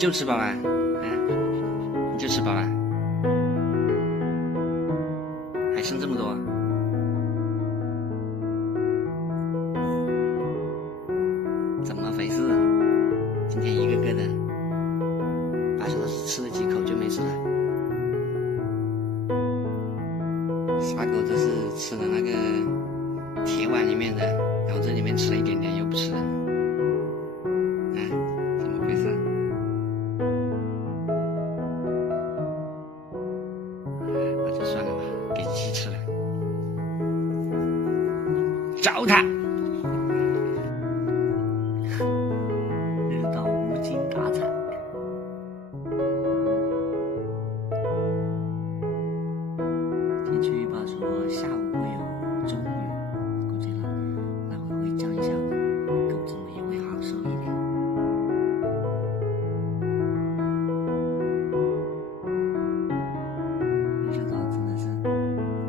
就吃饱了，你就吃饱了，还剩这么多，怎么回事？今天一个个的，白手套是吃了几口就没事了，傻狗子是吃了那个铁碗里面的，然后这里面吃了一点点又不吃了，怎么回事？那就算了吧，给鸡吃了，找他！日到无精打采。天气预报说下午会有中雨，估计那会降一下温，狗子们也会好受一点。没想到真的是，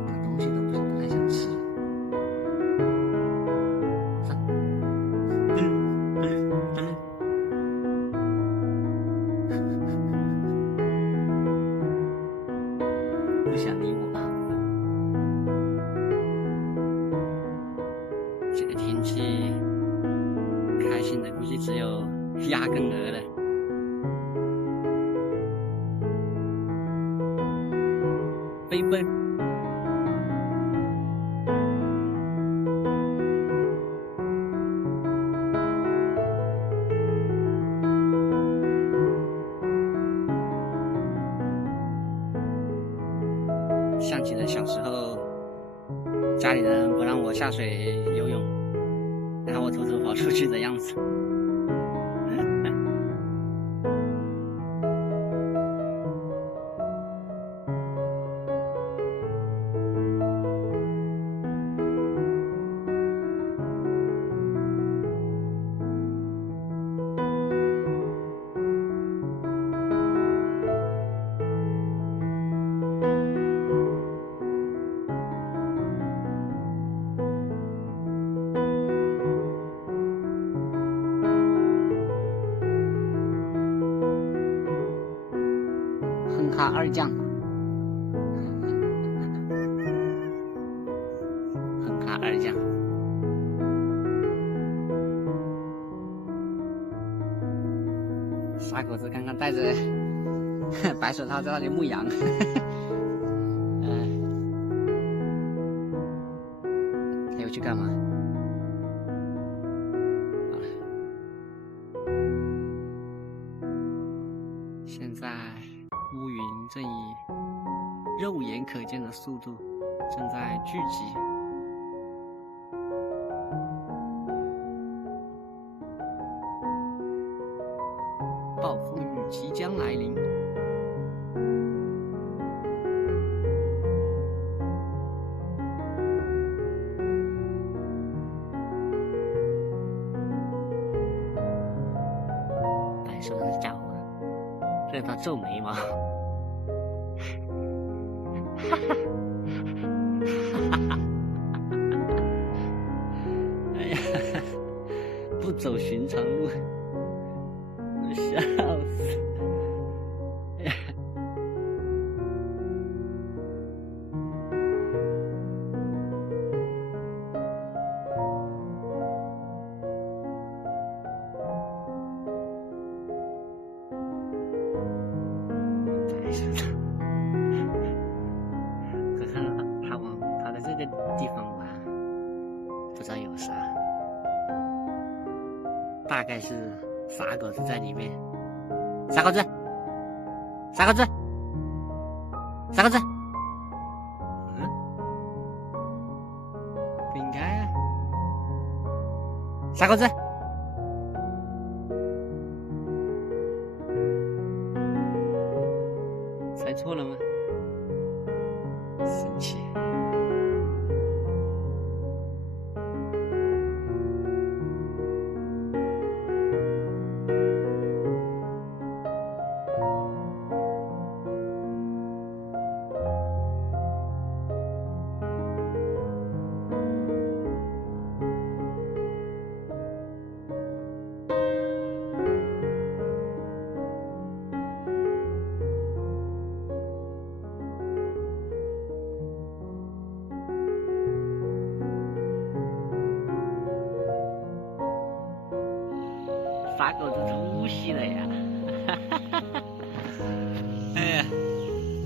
它东西都不太想吃。不想理我。这个天气，开心的估计只有鸭跟鹅了。飞奔。想起了小时候，家里人不让我下水游泳，然后我偷偷跑出去的样子。哼哈二将，哼哈二将，傻狗子刚刚带着白手套在那里牧羊，他又去干嘛？现在乌云正以肉眼可见的速度正在聚集，暴风雨即将来临。白手的家伙热到皱眉毛。哎呀，不走寻常路，我笑死！哎呀，白手套。可看到他往他的这个地方吧，不知道有啥，大概是傻狗子在里面。傻狗子，傻狗子，傻狗子，不应该啊，傻狗子。猜错了吗？生气。傻狗子出息了呀！哎呀，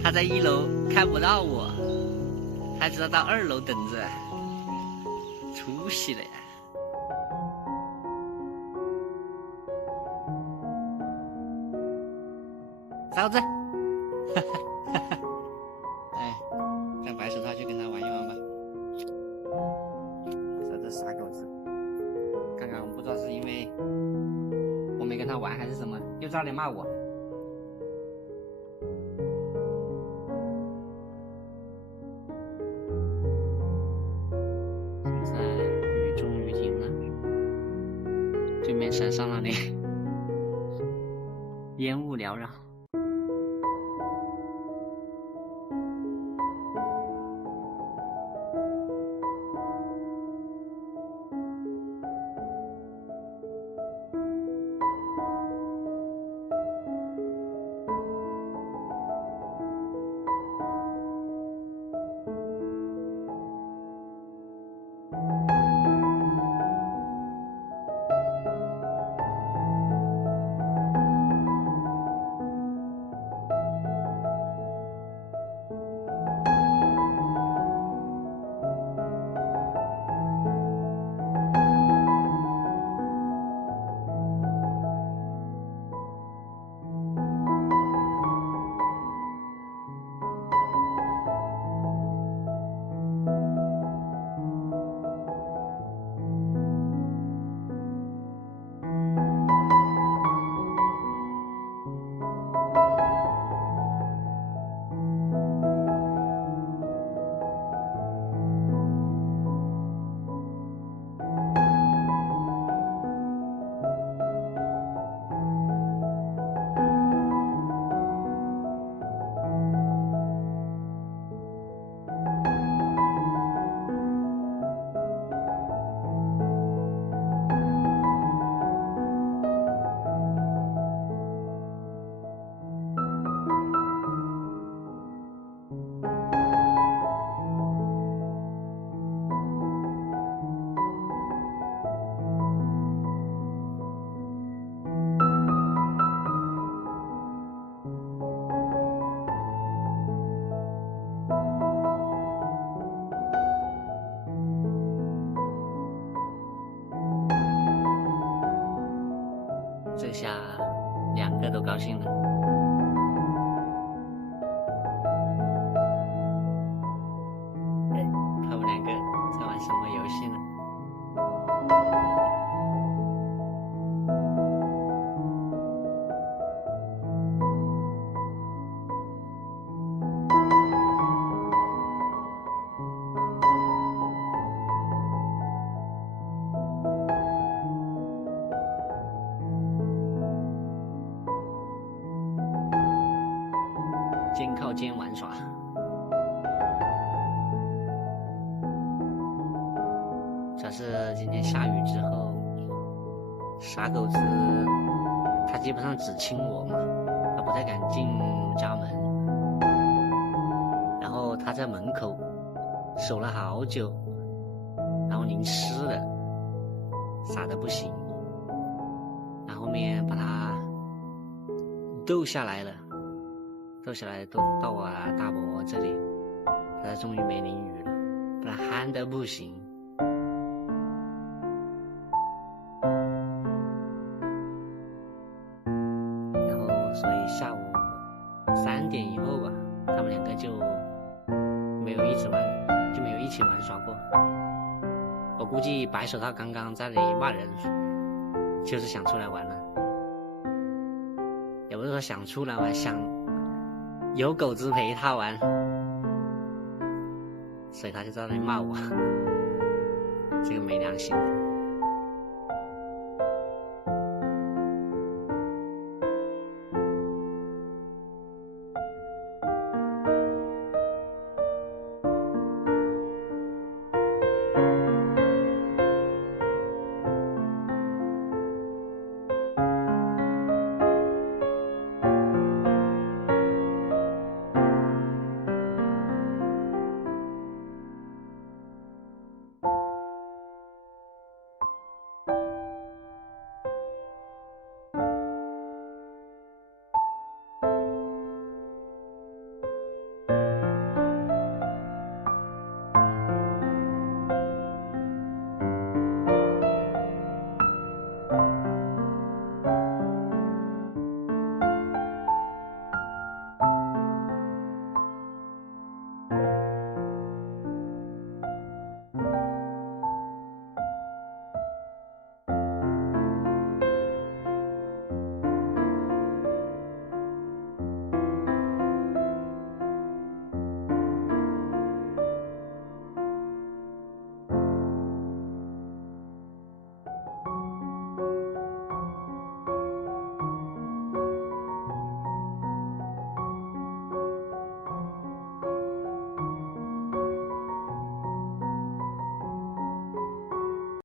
他在1楼看不到我，他知道到2楼等着，出息了呀！傻狗子，哎，带白手套去跟他玩一玩吧。这傻狗子，刚刚不知道是因为我没跟他玩还是什么，又差点骂我。现在雨终于停了，对面山上那里烟雾缭绕。这下2个都高兴了。他们2个在玩什么游戏呢？肩靠肩玩耍。主要是今天下雨之后，傻狗子他基本上只亲我嘛，他不太敢进家门。然后他在门口守了好久，然后淋湿了，傻得不行。然后后面把他逗下来了。逗下来都到我大伯这里，他才终于没淋雨了，不然旱得不行。然后所以下午3点以后吧，他们2个就没有一起玩耍过。我估计白手套刚刚在那里骂人，就是想出来玩了，也不是说想出来玩，想有狗子陪他玩，所以他就在那里骂我，这个没良心的。